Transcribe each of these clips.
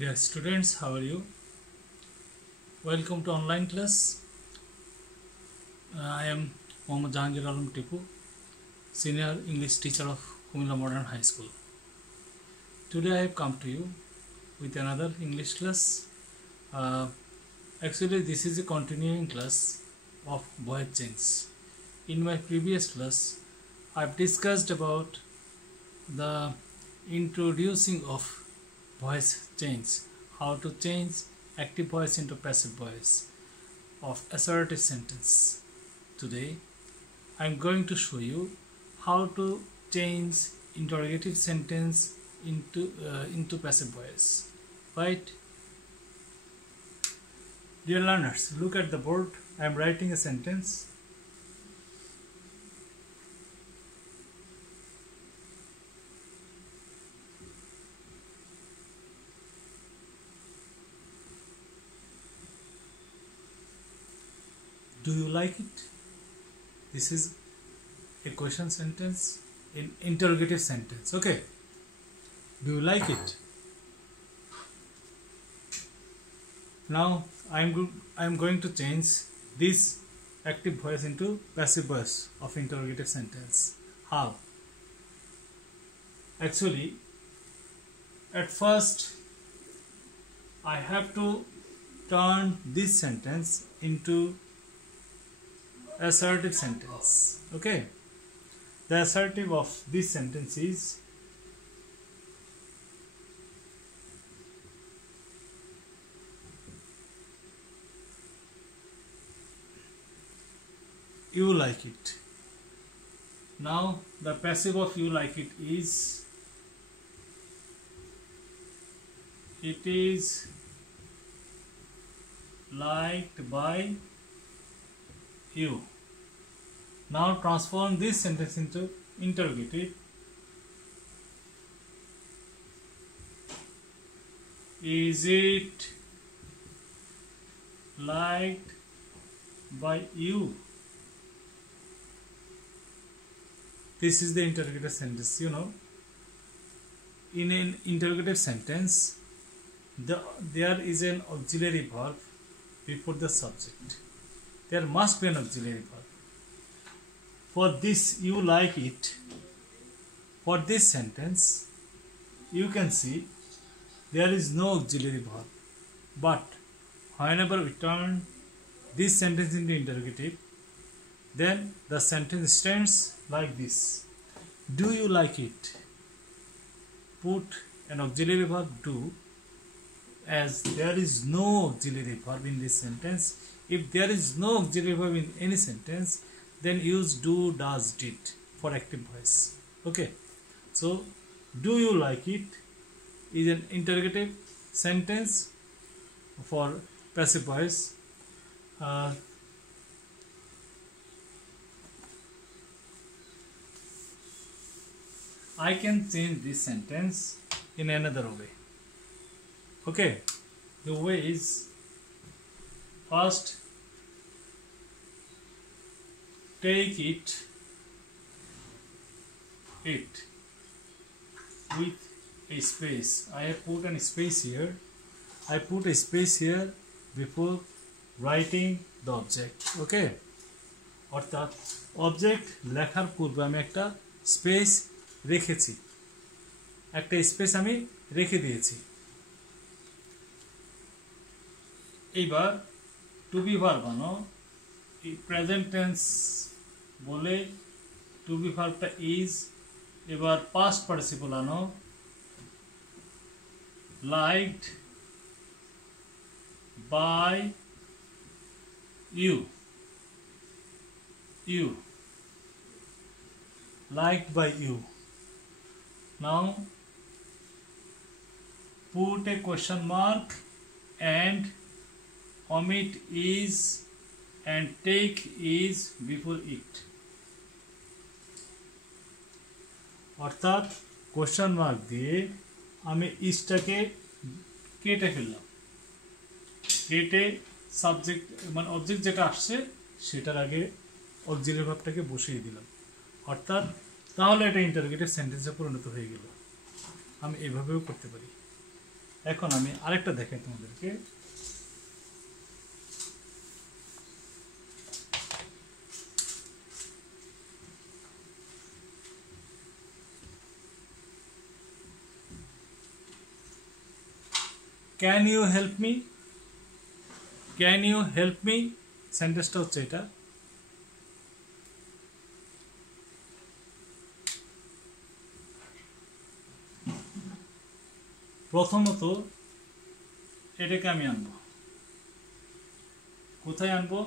Dear students, how are you? Welcome to online class. I am Mohammad Jahangir Alam Tipu, Senior English Teacher of Kumilla Modern High School. Today I have come to you with another English class. Actually, this is a continuing class of voice change. In my previous class, I have discussed about the introducing of voice change, how to change active voice into passive voice of assertive sentence. Today I am going to show you how to change interrogative sentence into passive voice. Right? Dear learners, look at the board. I am writing a sentence. Do you like it? This is a question sentence in interrogative sentence. Okay. Do you like it? Now I am going to change this active voice into passive voice of interrogative sentence. How? Actually, at first I have to turn this sentence into assertive sentence. Okay, the assertive of this sentence is you like it. Now the passive of you like it is it is liked by you. Now transform this sentence into interrogative. Is it liked by you? This is the interrogative sentence. You know, in an interrogative sentence, there is an auxiliary verb before the subject. There must be an auxiliary verb. For this, you like it. For this sentence, you can see there is no auxiliary verb. But whenever we turn this sentence into interrogative, then the sentence stands like this. Do you like it? Put an auxiliary verb do, as there is no auxiliary verb in this sentence. If there is no auxiliary verb in any sentence, then use do, does, did for active voice. Okay. So, do you like it is an interrogative sentence for passive voice. I can change this sentence in another way. Okay. The way is, first take it with a space. I have put a space here. I put a space here before writing the object. Okay. অর্থাৎ object লেখার পূর্বে আমি একটা space রেখেছি, একটা space আমি রেখে দিয়েছি। এইবার টু বি ভার্ব আনো, প্রেজেন্ট টেন্স বলে টু বি ভার্বটা ইজ, এবার পাস্ট পার্টিসিপল আনো, liked by you, liked by you. Now put a question mark and omit is and take is before it. অর্থাৎ কোশ্চেন মার্ক দিয়ে আমি ইজটাকে কেটে ফেললাম, কেটে সাবজেক্ট মানে অবজেক্ট যেটা আসছে সেটার আগে অক্সিলারি ভার্বটাকে বসিয়ে দিলাম। অর্থাৎ তাহলে এটা ইন্টারোগেটিভ সেন্টেন্সে পরিণত হয়ে গেল। আমি এভাবেও করতে পারি। এখন আমি আরেকটা দেখাই তোমাদেরকে। Can you help me, can you help me সেন্টেন্সটা হচ্ছে এটা। প্রথমত এটাকে আমি আনবো, কোথায় আনবো,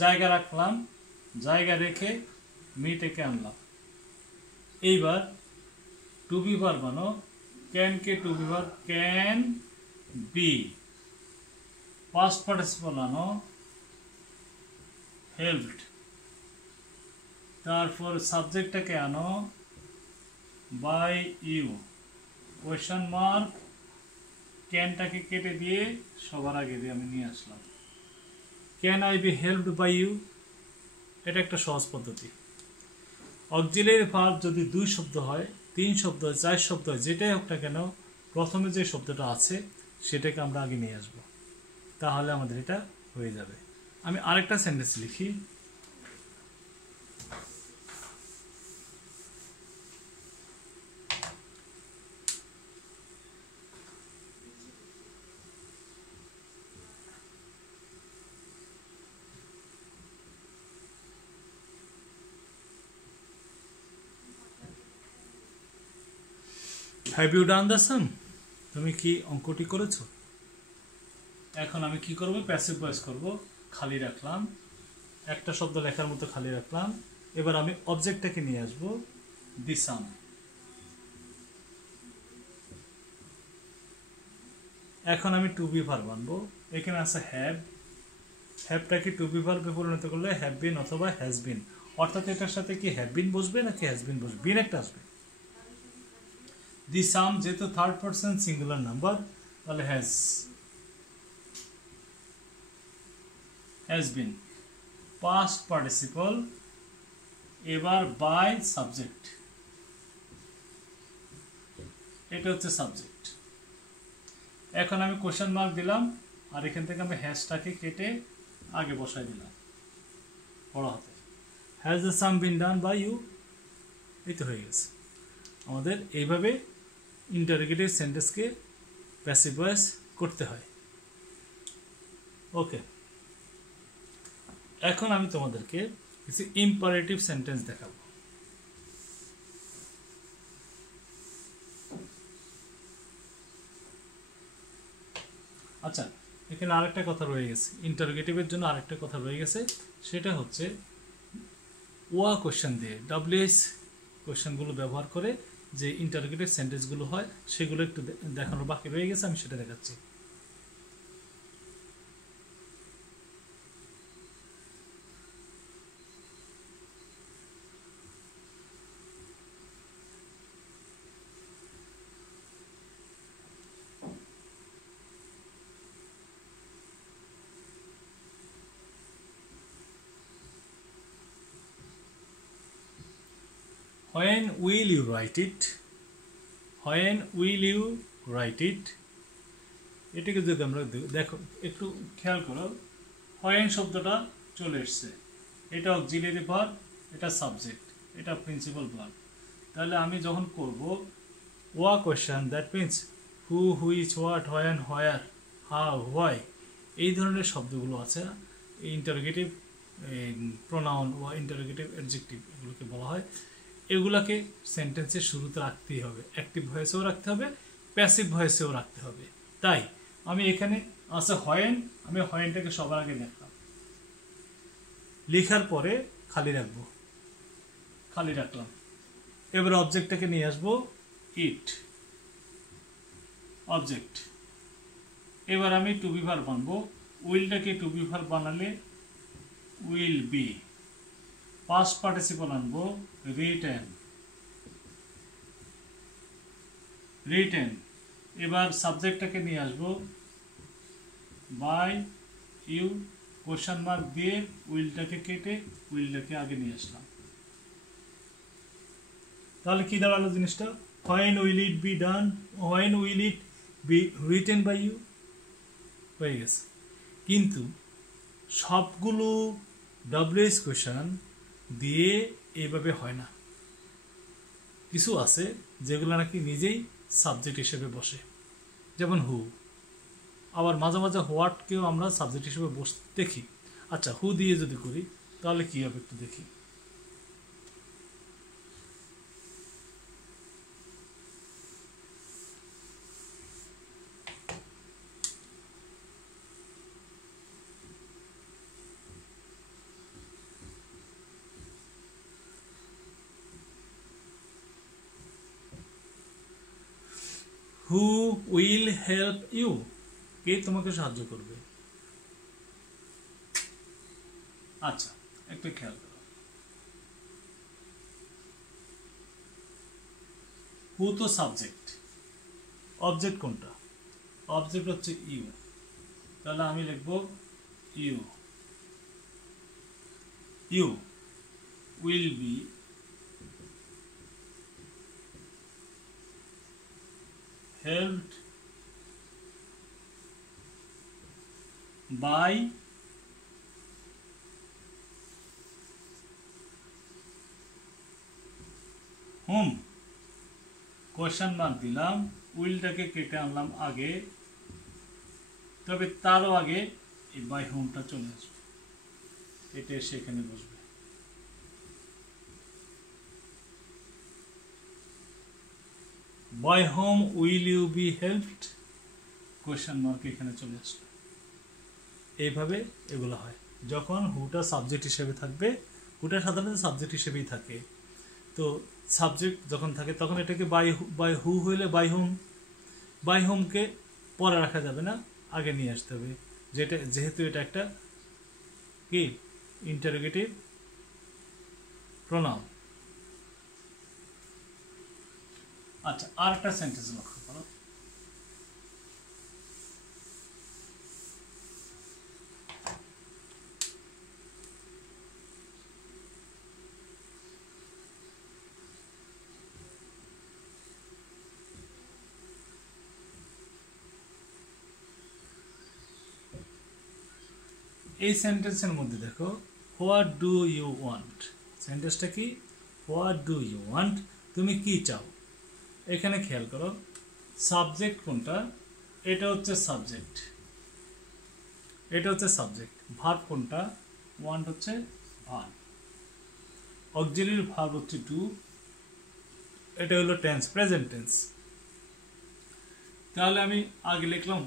জায়গা রাখলাম, জায়গা রেখে মিটাকে আনলাম। এইবার টু বি ভার্ব বানো, ক্যান কে to be verb can be, past participle আনো হেল্পড, তারপর সাবজেক্টটাকে আনো বাই ইউ, কোয়েশ্চন মার্ক ক্যানটাকে কেটে দিয়ে সবার আগে দিয়ে আমি নিয়ে আসলাম। Can I be helped by you, এটা একটা সহজ পদ্ধতি। অক্সিলারি ভার্ব যদি 2 শব্দ হয়, 3 শব্দ হয়, 4 শব্দ হয়, যেটাই হোক না কেন প্রথমে যে শব্দটা আছে সেটাকে আমরা আগে নিয়ে আসব, তাহলে আমাদের এটা হয়ে যাবে। আমি আরেকটা সেন্টেন্স লিখি। হ্যাভ ইউ ডান দ্য সাম, তুমি কি অঙ্কটি করেছো? এখন আমি কি করব, প্যাসিভ ভয়েস করব, খালি রাখলাম, একটা শব্দ লেখার মতো খালি রাখলাম। এবার আমি অবজেক্টটাকে নিয়ে আসব দি সাম। এখন আমি টু বি ভার্ব আনবো, এখানে আছে হ্যাভ, হ্যাভটাকে টু বি ভার্বে পরিণত করলে হ্যাভ বিন অথবা হ্যাজ বিন, অর্থাৎ এটার সাথে কি হ্যাভ বিন বসবে নাকি হ্যাজ বিন বসবে, বিন একটা আসবে। দি সাম যেহেতু থার্ড পারসন সিঙ্গুলার নাম্বার, তাহলে হ্যাজ বিন, পাস্ট পার্টিসিপল, এবার বাই সাবজেক্ট, এটা হচ্ছে সাবজেক্ট। এখন আমি কোশ্চেন মার্ক দিলাম, আর এখান থেকে আমি হ্যাশটাকে কেটে আগে বসাই দিলাম বড় হাতে। Has the some been done by you, এই তো হয়ে গেছে। আমাদের এইভাবে ইন্টারোগেটিভ সেন্টেন্সকে প্যাসিভ ভয়েস করতে হয়। ওকে, এখন আমি তোমাদেরকে কিছু ইম্পারেটিভ সেন্টেন্স দেখাবো। আচ্ছা, এখানে আরেকটা কথা রয়ে গেছে, ইন্টারোগেটিভের জন্য আরেকটা কথা রয়ে গেছে, সেটা হচ্ছে ওয়া কোশ্চেন দিয়ে, ডব্লিউএস কোশ্চেনগুলো ব্যবহার করে যে ইন্টারোগেটিভ সেন্টেন্সগুলো হয় সেগুলো একটু দেখানোর বাকি রয়ে গেছে, আমি সেটা দেখাচ্ছি। When will you write it? When will you write it? এটাকে যদি আমরা দেখো একটু খেয়াল করো, when শব্দটা চলে এসছে, এটা অক্সিলারি ভার্ব, এটা সাবজেক্ট, এটা প্রিন্সিপাল ভার্ব। তাহলে আমি যখন করব ওয়া question, that means who, which, what, when, where, how, why, এই ধরনের শব্দগুলো আছে, ইন্টারোগেটিভ প্রোনাউন বা ইন্টারোগেটিভ অ্যাডজেক্টিভ এগুলোকে বলা হয়। এগুলাকে সেন্টেন্সের শুরুতে রাখতেই হবে, অ্যাক্টিভ ভয়েসেও রাখতে হবে, প্যাসিভ ভয়েসেও রাখতে হবে। তাই আমি এখানে আছে হোয়েন, আমি হোয়েনটাকে সবার আগে লিখলাম, লেখার পরে খালি রাখবো, খালি রাখলাম। এবার অবজেক্টটাকে নিয়ে আসবো ইট, অবজেক্ট। এবার আমি টু বি ভার্ব বানাবো, উইলটাকে টু বি ভার্ব বানালে উইল বি, পাস্ট পার্টিসিপল আনবো রিটেন, রিটেন। এবার সাবজেক্টটাকে নিয়ে আসবো বাই ইউ, কোশ্চেন মার্ক দিয়ে উইলটাকে কেটে উইলটাকে আগে নিয়ে আসলাম। তাহলে কি দাঁড়ালো জিনিসটা, when will it be done, when will it be written by you হয়ে গেছে। কিন্তু সবগুলো ডব্লিউএস কোয়েশ্চন দিয়ে এইভাবে হয় না, কিছু আছে যেগুলো নাকি নিজেই সাবজেক্ট হিসেবে বসে, যেমন হু। আবার মাঝে মাঝে হোয়াটকেও আমরা সাবজেক্ট হিসেবে দেখি। আচ্ছা, হু দিয়ে যদি করি তাহলে কি হবে একটু দেখি। হু উইল হেল্প ইউ, কে তোমাকে সাহায্য করবে। আচ্ছা, একটু খেয়াল করো, হু তো সাবজেক্ট, অবজেক্ট কোনটা? অবজেক্ট হচ্ছে ইউ, তাহলে আমি লিখব you. You will be helped by whom, question mark দিলাম, উইলটাকে কেটে আনলাম আগে, তবে তারও আগে এই বাই হোমটা চলে আসবে, এটা এসে এখানে বসবে। by whom will you be helped, question mark এখানে চলে আসবে। এইভাবে এগুলো হয় যখন হুটা সাবজেক্ট হিসেবে থাকবে। হুটা সাধারণত সাবজেক্ট হিসেবেই থাকে, তো সাবজেক্ট যখন থাকে তখন এটাকে বাই হু হইলে বাই হোমকে পরে রাখা যাবে না, আগে নিয়ে আসতে হবে, যেহেতু এটা একটা কি ইন্টারোগেটিভ প্রোনাউন। আচ্ছা, আর একটা সেন্টেন্স লক্ষ্য করো। এই সেন্টেন্সের মধ্যে দেখো, হোয়াট ডু ইউ ওয়ান্ট, সেন্টেন্সটা কি? হোয়াট ডু ইউ ওয়ান্ট, তুমি কি চাও। এখানে খেয়াল করো, সাবজেক্ট কোনটা? এটা হচ্ছে সাবজেক্ট, এটা হচ্ছে সাবজেক্ট। ভার্ব কোনটা? ওয়ান্ট হচ্ছে ভার্ব। অক্সিলারি ভার্ব হচ্ছে ডু, এটা হলো টেন্স, প্রেজেন্ট টেন্স। তাহলে আমি আগে লিখলাম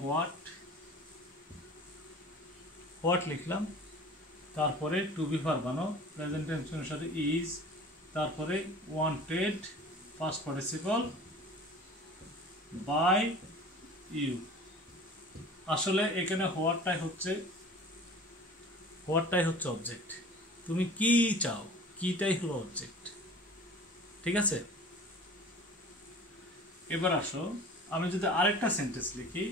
হোয়াট লিখলাম, তারপরে টু বি ভার্ব বানাও, প্রেজেন্ট টেন্স অনুসারে ইজ, তারপরে wanted past participle by you. আসলে এখানে হোয়াটটাই হচ্ছে অবজেক্ট, তুমি কি চাও, কিটাই হলো অবজেক্ট, ঠিক আছে। এবার আসো, আমি যদি আরেকটা সেন্টেন্স লিখি,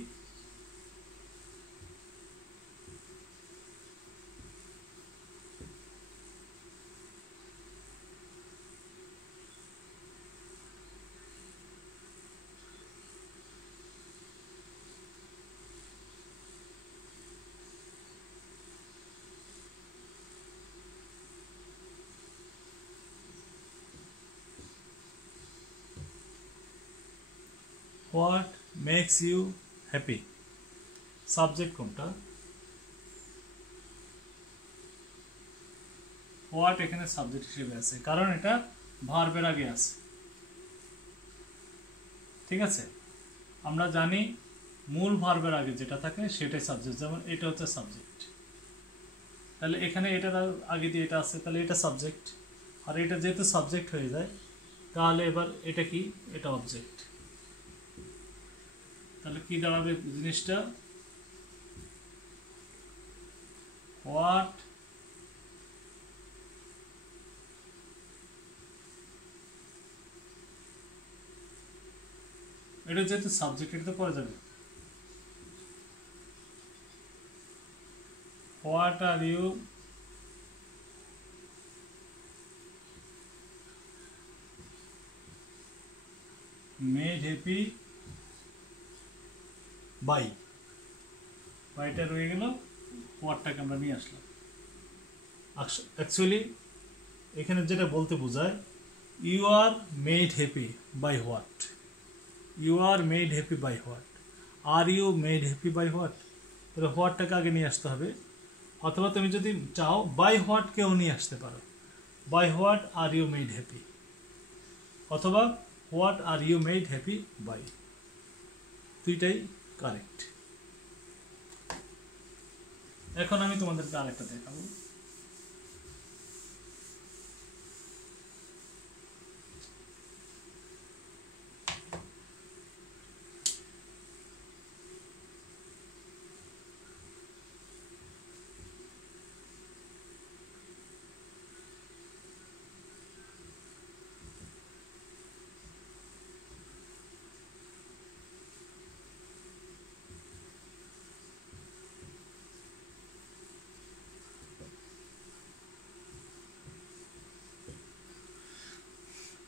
what makes you happy, subject কোনটা? হোয়াট এখানে সাবজেক্ট হিসেবে আছে, কারণ এটা ভার্বের আগে আছে, ঠিক আছে। আমরা জানি মূল ভার্বের আগে যেটা থাকে সেটাই সাবজেক্ট, যেমন এটা হচ্ছে সাবজেক্ট, তাহলে এখানে এটার আগে দিয়ে এটা আছে, তাহলে এটা সাবজেক্ট। আর এটা যেহেতু সাবজেক্ট হয়ে যায়, তাহলে এবার এটা কি? এটা অবজেক্ট। তাহলে কি দাঁড়াবে জিনিসটা? হোয়াট এটা যেহেতু সাবজেক্ট, এটা তো পড়ে যাবে। What are you made happy by, বাইটা রয়ে গেল, হোয়াটটাকে আমরা নিয়ে আসলাম। অ্যাকচুয়ালি এখানে যেটা বলতে বোঝায়, you are made happy by what, you are made happy by what, are you made happy by what, তাহলে হোয়াটটাকে আগে নিয়ে আসতে হবে। অথবা তুমি যদি চাও বাই হোয়াটকেও নিয়ে আসতে পারো, by what are you made happy, অথবা what are you made happy by, দুইটাই কারেক্ট। এখন আমি তোমাদেরকে আরেকটা দেখাবো।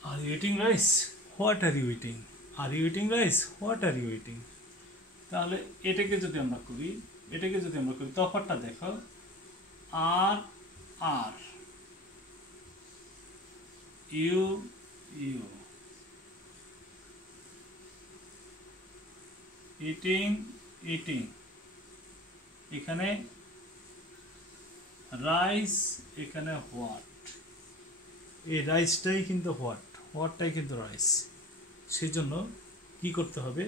Are you eating rice? What are you eating? Are you eating rice? What are you eating? তাহলে এটাকে যদি আমরা করি, তফাৎটা দেখো, আর আর, ইউ ইউ, ইটিং ইটিং, এখানে রাইস, এখানে হোয়াট, এই রাইসটাই কিন্তু হোয়াটটাই কিন্তু রাইস। সেই জন্য কি করতে হবে,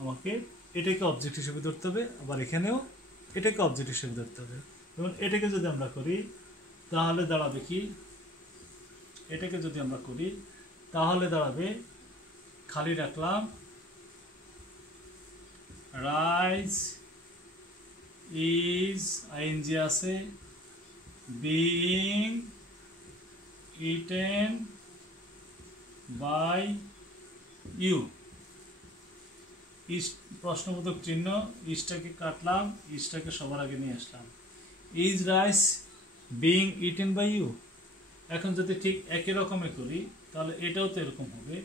আমাকে এটাকে অবজেক্ট হিসেবে ধরতে হবে, আবার এখানেও এটাকে অবজেক্ট হিসেবে ধরতে হবে। যেমন এটাকে যদি আমরা করি তাহলে দাঁড়াবে কি, এটাকে যদি আমরা করি তাহলে দাঁড়াবে, খালি রাখলাম রাইস ইজ, আইএনজি আছে, being eaten by you, is প্রশ্নবোধক চিহ্ন, ইসটাকে কাটলাম, ইসটাকে সবার আগে নিয়ে আসলাম, is rice being eaten by you. এখন যদি ঠিক একই রকমে করি তাহলে এটাও তো এরকম হবে,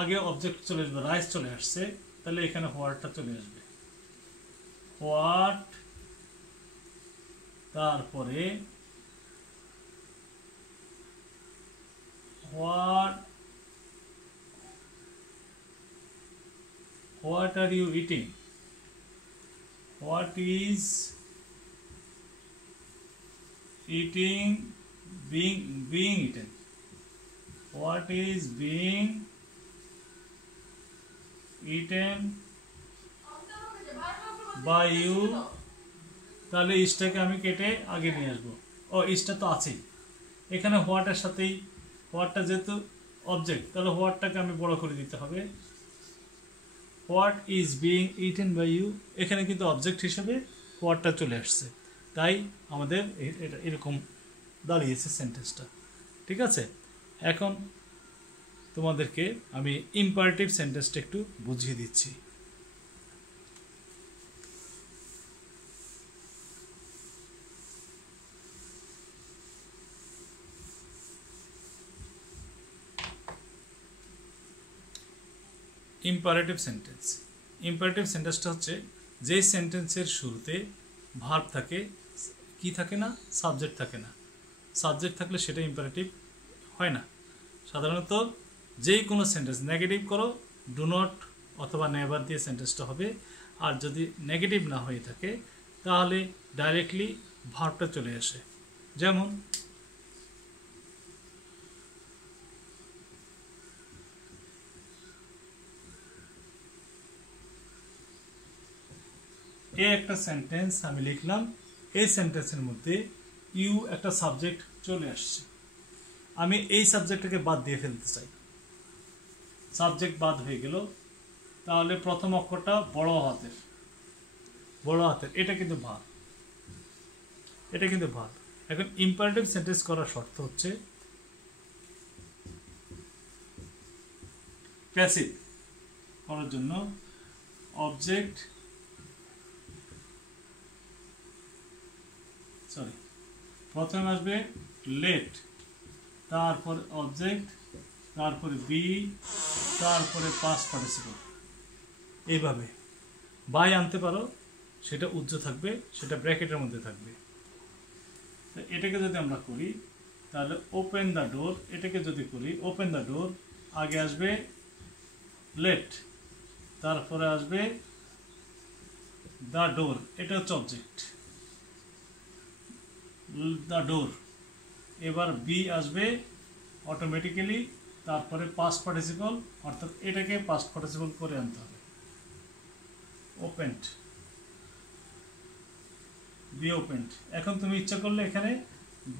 আগে অবজেক্ট চলে আসবে, রাইস চলে আসছে, তাহলে এখানে হোয়াটটা চলে আসবে, হোয়াট, তারপরে what are you eating, what is eating, being eaten, what is being eaten by you। তাহলে ইসটাকে আমি কেটে আগে নিয়ে আসবো, ও ইসটা তো আছেই এখানে, হোয়াটের সাথেই, হোয়াটটা যেহেতু অবজেক্ট তাহলে হোয়াটটাকে আমি বড় করে দিতে হবে, what is being eaten by you, এখানে কিন্তু অবজেক্ট হিসেবে হোয়াটটা চলে আসছে, তাই আমাদের এটা এরকম দাঁড়িয়েছে সেন্টেন্সটা। ঠিক আছে, এখন তোমাদেরকে আমি ইম্পারেটিভ সেন্টেন্সটা একটু বুঝিয়ে দিচ্ছি। ইম্পারেটিভ সেন্টেন্স, ইম্পারেটিভ সেন্টেন্সটা হচ্ছে যে সেন্টেন্সের শুরুতে ভার্ব থাকে, কি থাকে না, সাবজেক্ট থাকে না। সাবজেক্ট থাকলে সেটা ইম্পারেটিভ হয় না। সাধারণত যেই কোনো সেন্টেন্স নেগেটিভ করো, ডু নট অথবা নেভার দিয়ে সেন্টেন্সটা হবে, আর যদি নেগেটিভ না হয়ে থাকে তাহলে ডাইরেক্টলি ভার্বটা চলে আসে। যেমন একটা সেন্টেন্স আমি লিখলাম, এই সেন্টেন্সের মধ্যে ইউ একটা সাবজেক্ট চলে আসছে, আমি এই সাবজেক্টটাকে বাদ দিয়ে ফেলতে চাই, সাবজেক্ট বাদ হয়ে গেল, তাহলে প্রথম অক্ষরটা বড় হাতের, এটা কিন্তু ভার্ব, এটা কিন্তু ভার্ব। এখন ইম্পারেটিভ সেন্টেন্স করার শর্ত হচ্ছে প্যাসিভ করার জন্য অবজেক্ট, প্রথমে আসবে লেট, তারপরে অবজেক্ট, তারপরে বি, তারপরে পাস্ট পার্টিসিপল। এইভাবে বাই আনতে পারো, সেটা উজ্জ্ব থাকবে, সেটা ব্র্যাকেটের মধ্যে থাকবে। তো এটাকে যদি আমরা করি তাহলে ওপেন দ্য ডোর, এটাকে যদি করি ওপেন দ্য ডোর, আগে আসবে লেট, তারপরে আসবে দ্য ডোর, এটা হচ্ছে অবজেক্ট দ্য ডোর। এবার বি আসবে অটোমেটিক্যালি, তারপরে পাস্ট পার্টিসিপল, অর্থাৎ এটাকে পাস্ট পার্টিসিপল করে আনতে হবে। Opened, be opened. এখন তুমি ইচ্ছা করলে এখানে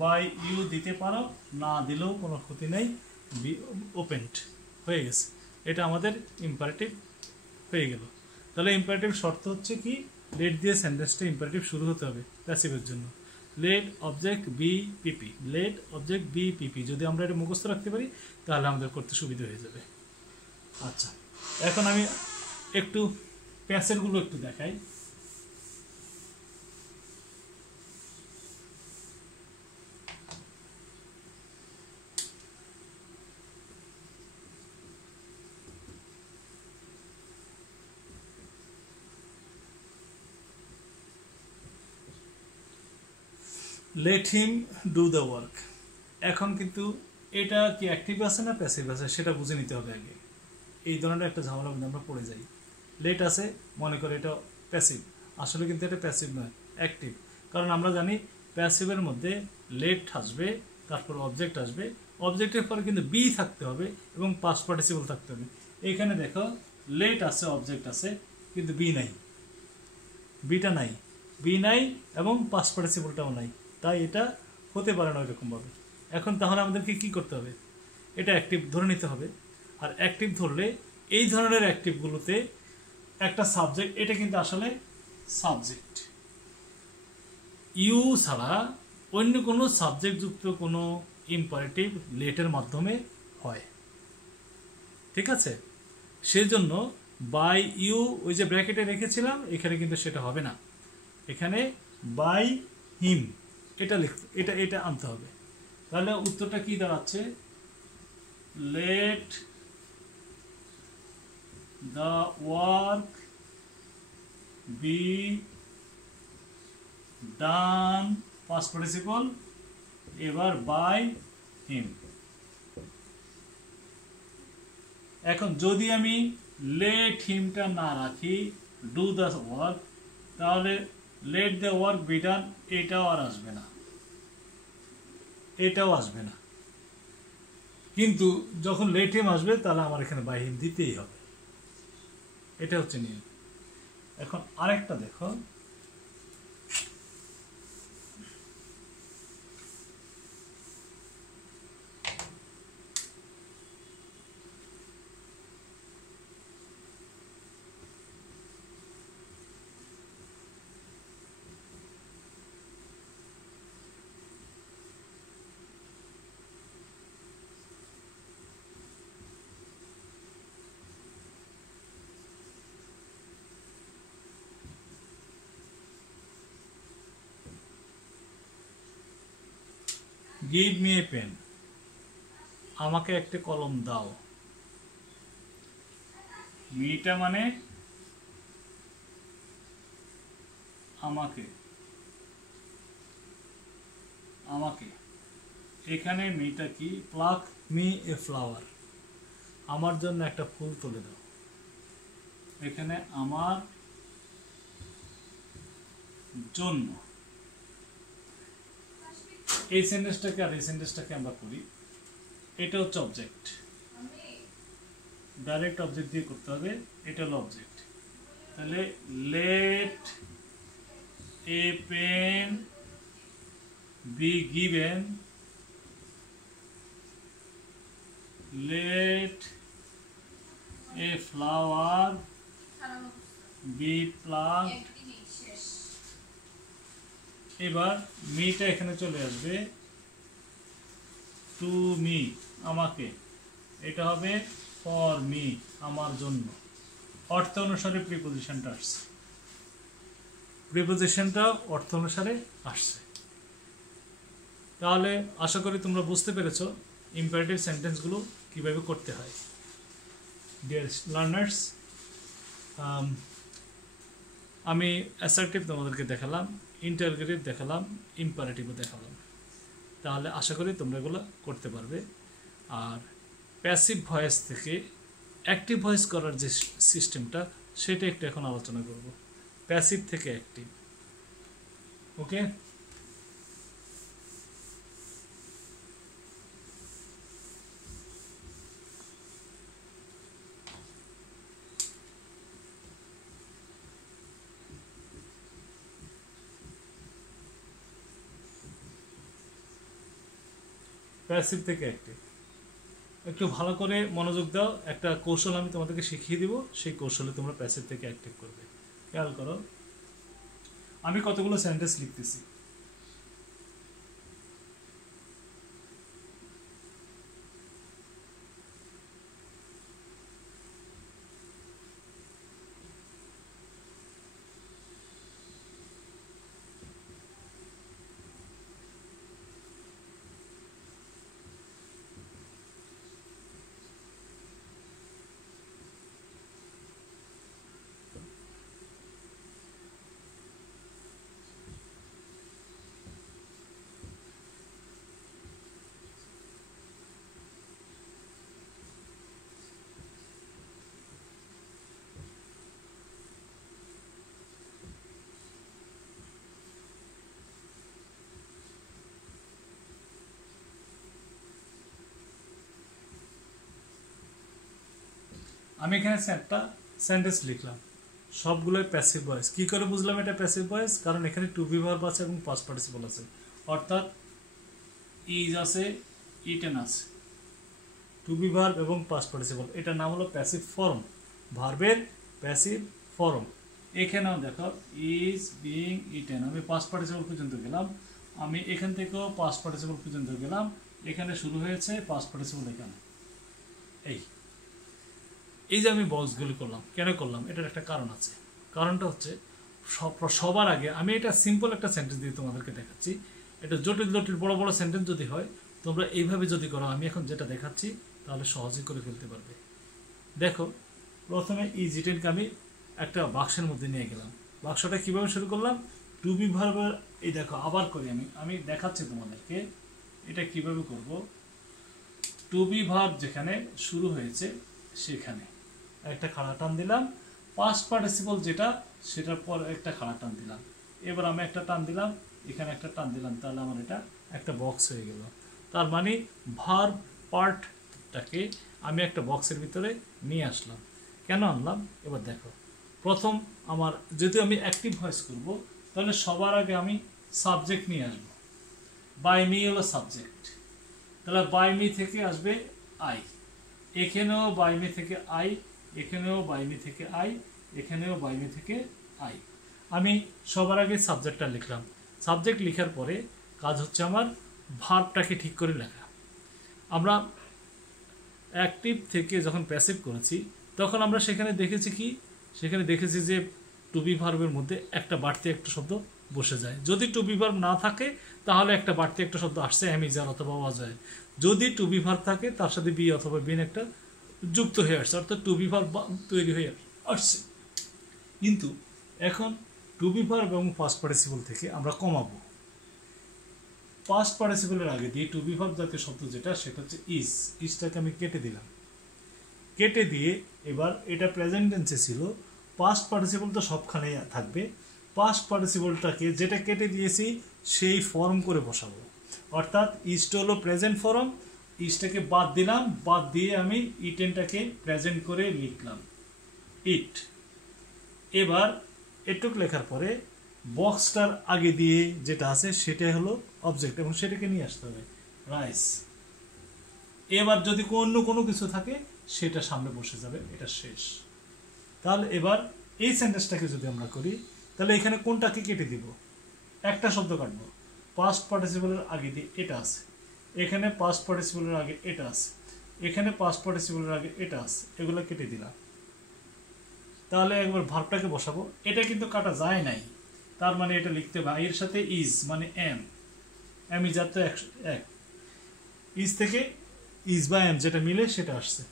বাই ইউ দিতে পারো, না দিলেও কোনো ক্ষতি নেই, বি ওপেন্ড হয়ে গেছে। এটা আমাদের ইম্পারেটিভ হয়ে গেল। তাহলে ইম্পারেটিভ শর্ত হচ্ছে কি, লেট দিয়ে সেন্টেন্সটা ইম্পারেটিভ শুরু হতে হবে প্যাসিভের জন্য। লেট অবজেক্ট বি পিপি, লেট অবজেক্ট বি পিপি, যদি আমরা এটা মুখস্থ রাখতে পারি তাহলে আমাদের করতে সুবিধা হয়ে যাবে। আচ্ছা, এখন আমি একটু প্যাসেরগুলো একটু দেখাই। Let him do the work. এখন কিন্তু এটা কি অ্যাক্টিভ আছে না প্যাসিভ আছে সেটা বুঝে নিতে হবে আগে। এই ধরনের একটা ঝামেলা কিন্তু আমরা পড়ে যাই। লেট আছে, মনে করে এটা প্যাসিভ, আসলে কিন্তু এটা প্যাসিভ নয়, অ্যাক্টিভ। কারণ আমরা জানি প্যাসিভের মধ্যে লেট আসবে, তারপর অবজেক্ট আসবে, অবজেক্টের পরে কিন্তু বি থাকতে হবে এবং পাস্ট পার্টিসিপল থাকতে হবে। এইখানে দেখো লেট আছে, অবজেক্ট আছে, কিন্তু বি নাই, বিটা নাই, বি নাই এবং পাস্ট পার্টিসিপলটাও নাই, তাই এটা হতে পারে না ওইরকমভাবে। এখন তাহলে আমাদেরকে কি করতে হবে, এটা অ্যাক্টিভ ধরে নিতে হবে। আর অ্যাক্টিভ ধরলে এই ধরনের অ্যাক্টিভগুলোতে একটা সাবজেক্ট, এটা কিন্তু আসলে সাবজেক্ট, ইউ ছাড়া অন্য কোনো সাবজেক্টযুক্ত কোনো ইম্পারেটিভ লেটের মাধ্যমে হয়, ঠিক আছে? সেজন্য বাই ইউ ওই যে ব্র্যাকেটে রেখেছিলাম, এখানে কিন্তু সেটা হবে না, এখানে বাই হিম এটা এটা এটা আনতে হবে। তাহলে উত্তরটা কি দাঁড়াচ্ছে, let the work be done, past participle, এবার বাই হিম। এখন যদি আমি লেট হিমটা না রাখি, ডু দ্য ওয়ার্ক, তাহলে let the work be done এটাও আর আসবে না, এটাও আসবে না। কিন্তু যখন লেট হিম আসবে তাহলে আমার এখানে বাই হিম দিতেই হবে, এটা হচ্ছে নিয়ম। এখন আরেকটা দেখো, গিভ মি এ পেন, আমাকে একটা কলম দাও। মিটা মানে আমাকে, আমাকে, এখানে মিটা কি, প্লাক মি এ ফ্লাওয়ার, আমার জন্য একটা ফুল তুলে দাও। এখানে আমার জন্য, এই সেন্টেন্সটাকে আর এই সেন্টেন্সটাকে আমরা করি, এটা হচ্ছে অবজেক্ট, ডাইরেক্ট অবজেক্ট দিয়ে করতে হবে, এটা হলো অবজেক্ট। তাহলে let a pen be given, let a flower be plant. এবার মিটা এখানে চলে আসবে, টু মি আমাকে, এটা হবে ফর মি আমার জন্য। অর্থ অনুসারে প্রিপোজিশনটা আসছে, প্রিপোজিশনটা অর্থ অনুসারে আসছে। তাহলে আশা করি তোমরা বুঝতে পেরেছো ইম্পারেটিভ সেন্টেন্সগুলো কীভাবে করতে হয়। ডিয়ার লার্নার্স, আমি অ্যাসার্টিভ তোমাদেরকে দেখালাম, ইন্টারগেটিভ দেখালাম, ইম্পারেটিভও দেখালাম। তাহলে আশা করি তোমরা এগুলো করতে পারবে। আর প্যাসিভ ভয়েস থেকে অ্যাক্টিভ ভয়েস করার যে সিস্টেমটা সেটা একটু এখন আলোচনা করব। প্যাসিভ থেকে অ্যাক্টিভ, ওকে। প্যাসিভ থেকে অ্যাক্টিভ, একটু ভালো করে মনোযোগ দাও। একটা কৌশল আমি তোমাদেরকে শিখিয়ে দিব, সেই কৌশলে তোমরা প্যাসিভ থেকে অ্যাক্টিভ করবে। খেয়াল করো, আমি কতগুলো সেন্টেন্স লিখতেছি। আমি এখানে একটা সেন্টেন্স লিখলাম, সবগুলোই প্যাসিভ ভয়েস। কি করে বুঝলাম এটা প্যাসিভ ভয়েস? কারণ এখানে টু বি ভার্ব আছে এবং পাস্ট পার্টিসিপল আছে, অর্থাৎ ইজ আছে, ইটেন আছে, টু বি ভার্ব এবং পাস্ট পার্টিসিপল। এটার নাম হলো প্যাসিভ ফর্ম, ভার্বের প্যাসিভ ফর্ম। এখানেও দেখো ইজ, বিং, ইটেন, আমি পাস্ট পার্টিসিপল পর্যন্ত গেলাম, আমি এখান থেকেও পাস্ট পার্টিসিপল পর্যন্ত গেলাম, এখানে শুরু হয়েছে পাস্ট পার্টিসিপল এখানে। এই যে আমি বক্সগুলি করলাম, কেন করলাম? এটার একটা কারণ আছে। কারণটা হচ্ছে সবার আগে আমি এটা সিম্পল একটা সেন্টেন্স দিয়ে তোমাদেরকে দেখাচ্ছি। এটা জটিল জটিল বড় বড় সেন্টেন্স যদি হয়, তোমরা এইভাবে যদি করো, আমি এখন যেটা দেখাচ্ছি, তাহলে সহজেই করে ফেলতে পারবে। দেখো, প্রথমে ইজ ইটেনকে আমি একটা বাক্সের মধ্যে নিয়ে গেলাম। বাক্সটা কিভাবে শুরু করলাম? টু বি ভার্বের, এই দেখো আবার করি, আমি দেখাচ্ছি তোমাদেরকে এটা কিভাবে করব। টু বি ভার্ব যেখানে শুরু হয়েছে সেখানে একটা খাড়া টান দিলাম, পাস্ট পার্টিসিপল যেটা সেটার পর একটা খাড়া টান দিলাম, এবার আমি একটা টান দিলাম, এখানে একটা টান দিলাম, তাহলে আমার এটা একটা বক্স হয়ে গেল। তার মানে ভার্ব পার্টটাকে আমি একটা বক্সের ভিতরে নিয়ে আসলাম। কেন আনলাম? এবার দেখো, প্রথম আমার যদি আমি অ্যাক্টিভ ভয়েস করব, তাহলে সবার আগে আমি সাবজেক্ট নিয়ে আসব। বাই মি হলো সাবজেক্ট, তাহলে বাই মি থেকে আসবে আই, এখানেও বাই মি থেকে আই, এখানেও বাই মি থেকে আই, এখানেও বাই মি থেকে আই। আমি সবার আগে সাবজেক্টটা লিখলাম। সাবজেক্ট লেখার পরে কাজ হচ্ছে আমার ভার্বটাকে ঠিক করে লেখা। আমরা অ্যাক্টিভ থেকে যখন প্যাসিভ করেছি, তখন আমরা সেখানে দেখেছি কি, সেখানে দেখেছি যে টু বি ভার্বের মধ্যে একটা বাড়তি একটা শব্দ বসে যায়। যদি টু বি ভার্ব না থাকে, তাহলে একটা বাড়তি একটা শব্দ আসছে, অ্যামিজার অথবা ওয়াজার। যদি টু বি ভার্ব থাকে, তার সাথে বি অথবা বিন একটা যুক্ত হয়ে আসছে, অর্থাৎ টু বি ভার্ব তৈরি হয়ে আসছে। কিন্তু এখন টু বি ভার্ব এবং পাস্ট পার্টিসিপল থেকে আমরা কমাবো। পাস্ট পার্টিসিপলের আগে দিয়ে টু বি ভার্ব জাতীয় শব্দ যেটা, সেটা হচ্ছে ইজ। ইজটাকে আমি কেটে দিলাম, কেটে দিয়ে এবার এটা প্রেজেন্ট টেন্সে ছিল, পাস্ট পার্টিসিপল তো সবখানেই থাকবে, পাস্ট পার্টিসিপলটাকে যেটা কেটে দিয়েছি সেই ফর্ম করে বসাবো। অর্থাৎ ইজটা হলো প্রেজেন্ট ফর্ম, ইজটাকে বাদ দিলাম, বাদ দিয়ে আমি ইটেনটাকে প্রেজেন্ট করে লিখলাম ইট। এবার এটুক লেখার পরে বক্সটার আগে দিয়ে যেটা আছে সেটা হলো অবজেক্ট, এবং সেটাকে নিয়ে আসতে হবে রাইস। এবার যদি অন্য কোনো কিছু থাকে সেটা সামনে বসে যাবে, এটা শেষ। তাহলে এবার এই সেন্টেন্সটাকে যদি আমরা করি, তাহলে এখানে কোনটাকে কেটে দিব? একটা শব্দ কাটবো, পাস্ট পার্টিসিপলের আগে দিয়ে এটা আছে, এখানে পাস্ট পার্টিসিপলের আগে এটা আছে, এখানে পাস্ট পার্টিসিপলের আগে এটা আছে, এগুলো কেটে দিলাম। তাহলে একবার ভার্বটাকে বসাবো, এটা কিন্তু কাটা যায় নাই, তার মানে এটা লিখতে হবে এর সাথে ইজ, মানে এম, এম ইজ আর তো এক, ইজ থেকে ইজ বা এম যেটা মিলে সেটা আসছে।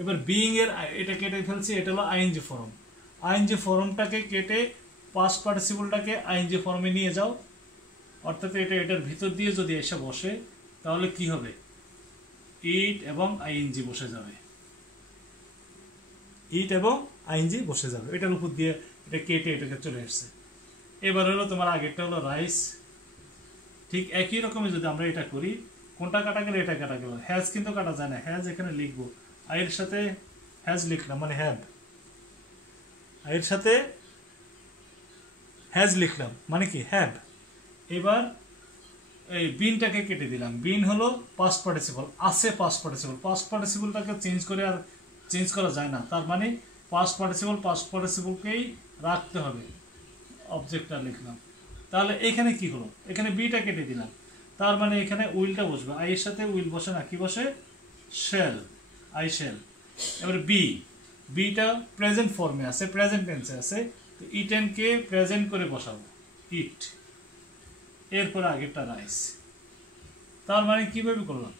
এবার বিইং এর এটা কেটে ফেলছি, এটা হলো আইএনজি ফর্ম। আইএনজি ফর্মটাকে কেটে পাস্ট পার্টিসিপলটাকে আইএনজি ফর্মে নিয়ে যাও, অর্থাৎ এটা এটার ভিতর দিয়ে যদি এসে বসে তাহলে কি হবে, ইট এবং আইএনজি বসে যাবে, ইট এবং আইএনজি বসে যাবে, এটার উপর দিয়ে এটা কেটে এটাকে চলে আসছে। এবার হলো তোমার আগেরটা হলো রাইস, ঠিক একই রকমই যদি আমরা এটা করি, কোনটা কাটা গেলে এটা কাটা গেল, হ্যাজ কিন্তু কাটা যায় না, হ্যাজ এখানে লিখবো, আইয়ের সাথে হ্যাজ লিখলাম মানে হ্যাড, আইয়ের সাথে হ্যাজ লিখলাম মানে কি হ্যাড। এবার এই বিনটাকে কেটে দিলাম, বিন হলো পাস্ট পার্টিসিপল, আছে পাস্ট পার্টিসিপল, পাস্ট পার্টিসিপলটাকে চেঞ্জ করে আর চেঞ্জ করা যায় না, তার মানে পাস্ট পার্টিসিপলকেই রাখতে হবে, অবজেক্টটা লিখলাম। তাহলে এখানে কি হলো, এখানে বিটা কেটে দিলাম, তার মানে এখানে উইলটা বসবে, আই এর সাথে উইল বসে না, কি বসে, শেল, আই শেল। এবার বিটা প্রেজেন্ট ফর্মে আছে, প্রেজেন্ট টেন্সে আছে, তো ইট এন্ড কে প্রেজেন্ট করে বসাবো, ইট, এরপরে আগেরটা রাইস। তার মানে কিভাবে করলাম,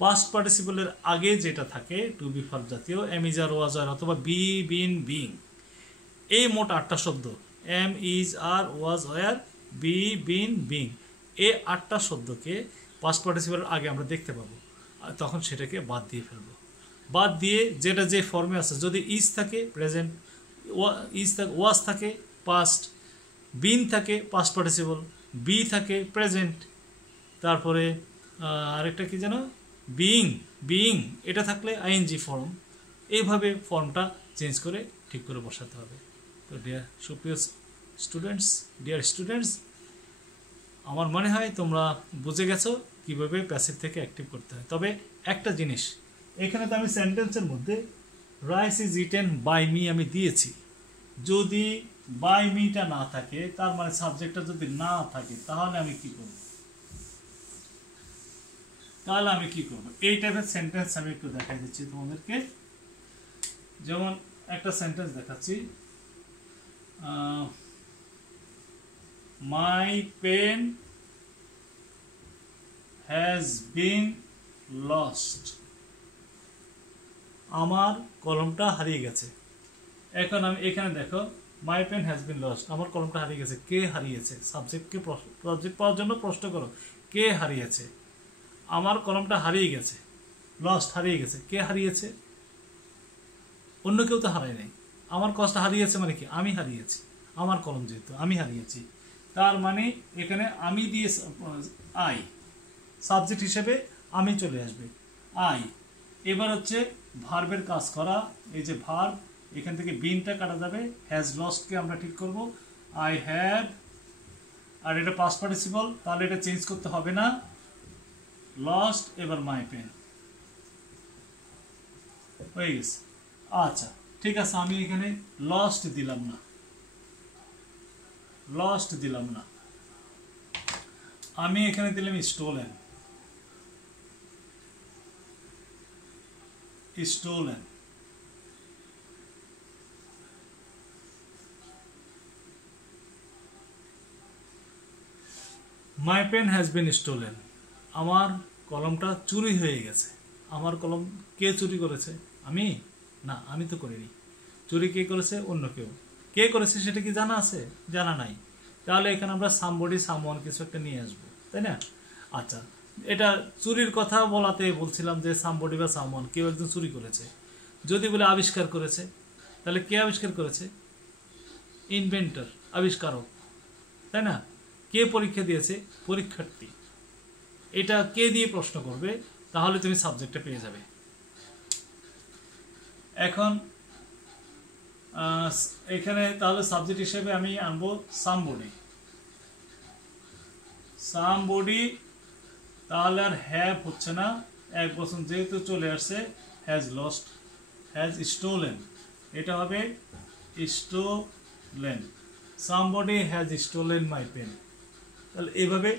পাস্ট পার্টিসিপলের আগে যেটা থাকে টু বি ভার্ব জাতীয়, এম ইজ আর ওয়াজ আর অথবা বি বিন বিং, এই মোট 8টা শব্দ, am is are was were be been being, এই 8টা শব্দকে পাস্ট পার্টিসিপলের আগে আমরা দেখতে পাবো, আর তখন সেটাকে বাদ দিয়ে ফেলবো, বাদ দিয়ে যেটা যে ফর্মে আছে, যদি ইজ থাকে প্রেজেন্ট, ইজ থাকে, ওয়াজ থাকে পাস্ট, বিন থাকে পাস্ট পার্টিসিপল, বি থাকে প্রেজেন্ট, তারপরে আরেকটা কি যেন বিইং, বিইং এটা থাকলে আইএনজি ফর্ম, এইভাবে ফর্মটা চেঞ্জ করে ঠিক করে বসাতে হবে। তো ডিয়ার সুপ্রিয় স্টুডেন্টস, আমার মনে হয় তোমরা বুঝে গেছো কিভাবে প্যাসিভ থেকে অ্যাক্টিভ করতে হয়। তবে একটা জিনিস, এখানে তো আমি সেন্টেন্সের মধ্যে rice is eaten by me আমি দিয়েছি, যদি বাই মিটা না থাকে, তার মানে সাবজেক্টটা যদি না থাকে, তাহলে আমি কি করব, এই টাইপের সেন্টেন্স আমি একটু দেখাই দিচ্ছি তোমাদেরকে। যেমন একটা সেন্টেন্স দেখাচ্ছি, my pen has been lost, আমার কলমটা হারিয়ে গেছে। এখন আমি এখানে দেখো, my pen has been lost, আমার কলমটা হারিয়ে গেছে, কে হারিয়েছে, সাবজেক্টকে প্রজেক্ট পাওয়ার জন্য প্রশ্ন করো, কে হারিয়েছে, আমার কলমটা হারিয়ে গেছে, লস্ট হারিয়ে গেছে, কে হারিয়েছে, অন্য কেউ তো হারায় নাই, আমার কলমটা হারিয়েছে মানে কি, আমি হারিয়েছি, আমার কলম যেহেতু আমি হারিয়েছি, তার মানে এখানে আমি দিয়ে আই সাবজেক্ট হিসেবে আমি চলে আসবে, আই। এবার হচ্ছে ভার্বের কাজ করা, এই যে ভার্ব, এখান থেকে বিনটা কাটা যাবে, হ্যাজ লস্টকে আমরা ঠিক করব, আই হ্যাড, আর এটা পাস্ট পার্টিসিপল, তাহলে এটা চেঞ্জ করতে হবে না, লস্ট, এবার মাই পেন হয়ে গেছে। আচ্ছা ঠিক আছে, আমি এখানে লস্ট দিলাম না, আমি এখানে দিলাম stolen, my pen has been stolen, আমার কলমটা চুরি হয়ে গেছে, আমার কলম কে চুরি করেছে, আমি না, আমি তো করিনি, চুরি কে করেছে, অন্য কেউ, কে করেছে সেটা কি জানা আছে, জানা নাই, তাহলে এখানে আমরা সামবডি সামওয়ান কিছু একটা নিয়ে আসবো, তাই না। আচ্ছা, এটা চুরির কথা বলাতে বলছিলাম যে সামবডি বা সামওয়ান, কেউ একজন চুরি করেছে, যদি বলে আবিষ্কার করেছে, তাহলে কে আবিষ্কার করেছে, ইনভেন্টর, আবিষ্কারক, তাই না। কে পরীক্ষা দিয়েছে, পরীক্ষার্থী, এটা কে দিয়ে প্রশ্ন করবে, তাহলে তুমি সাবজেক্টটা পেয়ে যাবে। এখন এখানে তাহলে সাবজেক্ট হিসেবে আমি আনবো সামবডি, তাহলে আর হ্যাভ হচ্ছে না, এক বছর যেহেতু চলে আসছে, হ্যাজ লস্ট, হ্যাজ স্টোলেন, এটা হবে stolen, somebody has stolen my pen. তাহলে এইভাবে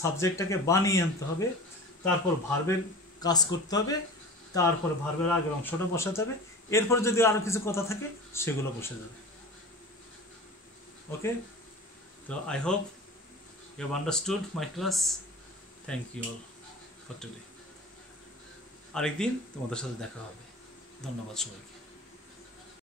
সাবজেক্টটাকে বানিয়ে আনতে হবে, তারপর ভার্বের কাজ করতে হবে, তারপর ভার্বের আগের অংশটা বসা যাবে, এরপর যদি আরো কিছু কথা থাকে সেগুলো বসে যাবে। ওকে, তো I hope you have understood my class. Thank you all for today. আরেকদিন তোমাদের সাথে দেখা হবে। ধন্যবাদ সবাইকে।